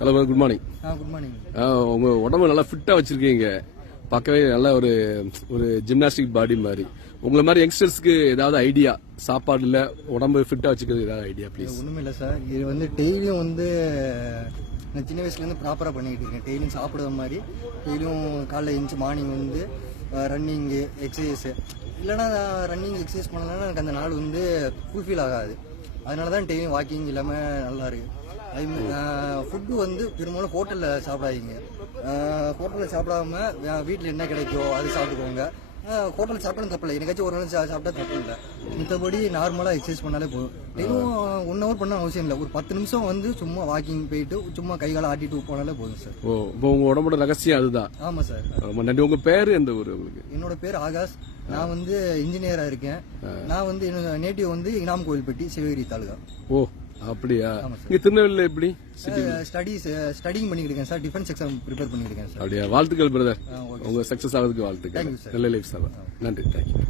Hello good morning ஆ good morning உங்க உடம்பு நல்லா ஃபிட்டா வச்சிருக்கீங்க. பார்க்கவே நல்ல ஒரு ஒரு ஜிம்னாஸ்டிக் பாடி மாதிரி. உங்களை மாதிரி யங்ஸ்டர்ஸ்க்கு ஏதாவது ஐடியா சாப்பாடுல உடம்பு ஃபிட்டா வச்சுக்கிறது ஏதாவது ஐடியா ப்ளீஸ் ஒன்றும் இல்லை சார் இது வந்து டெய்லியும் வந்து நான் சின்ன வயசுலேருந்து ப்ராப்பராக பண்ணிக்கிட்டு இருக்கேன். டெய்லியும் சாப்பிடுற மாதிரி டெய்லியும் காலைல எழுந்துச்சு மார்னிங் வந்து ரன்னிங்கு எக்ஸசைஸு இல்லைனா ரன்னிங் எக்ஸசைஸ் பண்ணலன்னா எனக்கு அந்த நாள் வந்து ஃபுல்ஃபில் ஆகாது. அதனால தான் டெய்லியும் வாக்கிங் இல்லாமல் நல்லா இருக்கு. அது ஃபுட்டு வந்து பெரும்பாலும் ஹோட்டலில் சாப்பிடாதீங்க. ஹோட்டலில் சாப்பிடாம வீட்டில் என்ன கிடைக்கோ அது சாப்பிட்டுக்கோங்க. ஹோட்டலில் சாப்பிட்டாலும் தப்பு இல்லை எனக்காச்சும் ஒரு நாள் சாப்பிட்டா தப்பு இல்லை மித்தபடி நார்மலாக எக்ஸசைஸ் பண்ணாலே போதும். டெய்லியும் ஒன் ஹவர் பண்ண அவசியம் இல்லை. ஒரு பத்து நிமிஷம் வந்து சும்மா வாக்கிங் போயிட்டு சும்மா கை காலை ஆட்டிட்டு போனாலே போதும் சார். ஓ இப்போ உங்க உடம்போட ரகசியம் அதுதான். ஆமாம் சார். ரொம்ப நன்றி. உங்க பேரு எந்த ஊர் உங்களுக்கு? என்னோட பேர் ஆகாஷ். நான் வந்து இன்ஜினியராக இருக்கேன். நான் வந்து என்னோட நேட்டிவ் வந்து இனாம் கோவில்பட்டி சிவகிரி தாலுகா. ஓ அப்படியா? இங்க திருநெல்வேலியில எப்படி? ஸ்டடீஸ் ஸ்டடிங் பண்ணிட்டு இருக்கேன் சார். டிஃபென்ஸ் எக்ஸாம் ப்ரிப்பேர் பண்ணிட்டு இருக்கேன் சார். அப்படியா? வாழ்த்துக்கள் பிரதர் உங்க சக்சஸ் ஆகிறதுக்கு வாழ்த்துக்கள். நல்ல லைஃப் சார். நன்றி தேங்க்யூ